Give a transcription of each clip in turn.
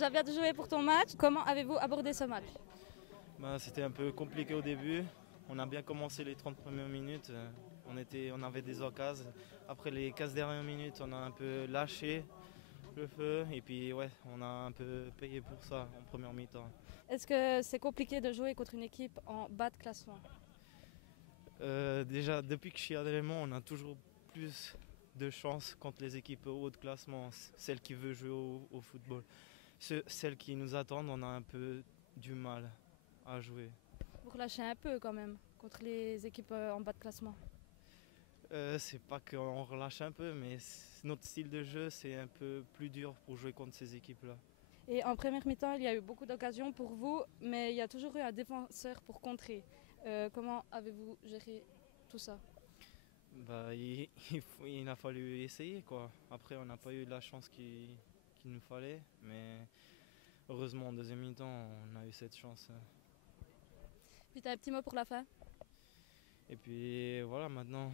Déjà bien de jouer pour ton match. Comment avez-vous abordé ce match? C'était un peu compliqué au début. On a bien commencé les 30 premières minutes. On avait des occasions. Après les 15 dernières minutes, on a un peu lâché le feu. Et puis ouais, on a un peu payé pour ça en première mi-temps. Est-ce que c'est compliqué de jouer contre une équipe en bas de classement? Déjà, depuis que je suis à l'élément, on a toujours plus de chance contre les équipes haut de classement, celles qui veulent jouer au football. Celles qui nous attendent, on a un peu du mal à jouer. Vous relâchez un peu quand même contre les équipes en bas de classement. C'est pas qu'on relâche un peu, mais notre style de jeu, c'est un peu plus dur pour jouer contre ces équipes-là. Et en première mi-temps, il y a eu beaucoup d'occasions pour vous, mais il y a toujours eu un défenseur pour contrer. Comment avez-vous géré tout ça? Il a fallu essayer, quoi. Après, on n'a pas eu la chance qu'il nous fallait, mais heureusement, en deuxième mi-temps, on a eu cette chance. Puis tu as un petit mot pour la fin? Et puis voilà, maintenant,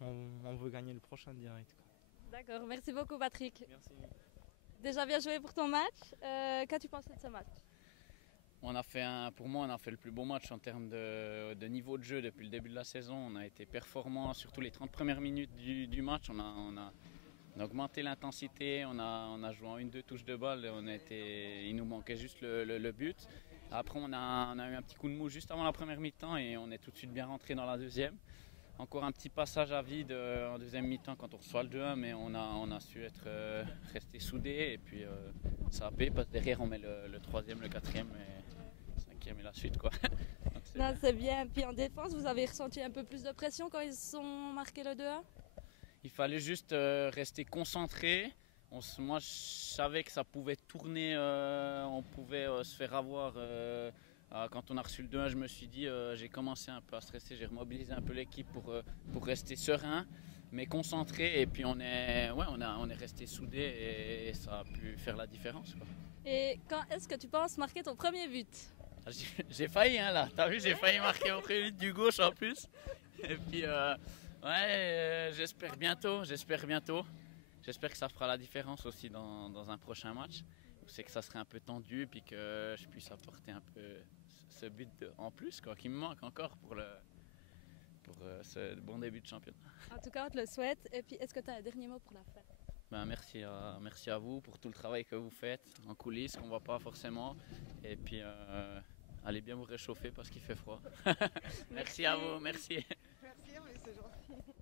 on veut gagner le prochain direct, quoi. D'accord, merci beaucoup Patrick. Merci. Déjà bien joué pour ton match. Qu'as-tu pensé de ce match? Pour moi, on a fait le plus beau match en termes de niveau de jeu depuis le début de la saison. On a été performants, surtout les 30 premières minutes du match. On a augmenté l'intensité, on a joué en 1-2 touches de balle. Il nous manquait juste le but. Après, on a eu un petit coup de mou juste avant la première mi-temps et on est tout de suite bien rentré dans la deuxième. Encore un petit passage à vide en deuxième mi-temps quand on reçoit le 2-1, mais on a su rester soudés et puis ça a payé parce que derrière on met le troisième, le quatrième et le cinquième et la suite, quoi. Non, c'est bien. Puis en défense, vous avez ressenti un peu plus de pression quand ils ont marqué le 2-1? Il fallait juste rester concentré. Moi, je savais que ça pouvait tourner, on pouvait se faire avoir. Quand on a reçu le 2-1, je me suis dit, j'ai commencé un peu à stresser, j'ai remobilisé un peu l'équipe pour rester serein, mais concentré. Et puis on est resté soudés et ça a pu faire la différence, quoi. Et quand est-ce que tu penses marquer ton premier but? J'ai failli, hein, là. T'as vu, j'ai failli marquer mon premier but du gauche en plus. Et puis, j'espère bientôt. J'espère que ça fera la différence aussi dans un prochain match. C'est que ça serait un peu tendu et puis que je puisse apporter un peu ce but en plus, quoi, qui me manque encore pour ce bon début de championnat. En tout cas, on te le souhaite. Et puis, est-ce que tu as un dernier mot pour la fin? Merci à vous pour tout le travail que vous faites en coulisses, qu'on ne voit pas forcément. Et puis, allez bien vous réchauffer parce qu'il fait froid. Merci à vous, merci. Merci, mais c'est gentil.